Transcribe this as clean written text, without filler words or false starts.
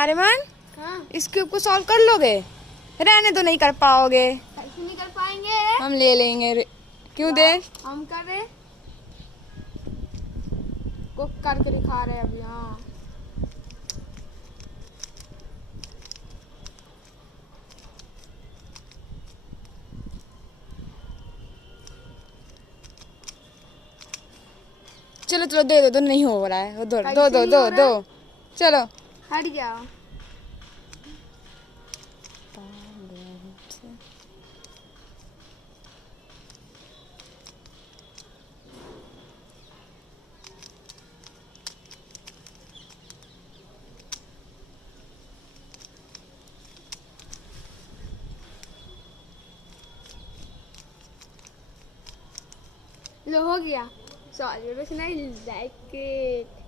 आर्यमन, हाँ। इस क्यूब को सॉल्व कर लोगे? रहने तो नहीं कर पाओगे। क्यों नहीं कर पाएंगे? हम ले लेंगे। क्यों दे? हम कर रहे कुक करके दिखा रहे अभी। हाँ चलो चलो दे दो, नहीं हो रहा है। दो दो कैसे दो नहीं दो हो रहा? दो चलो। हट जाओ। लो हो गया। Sorry, like it.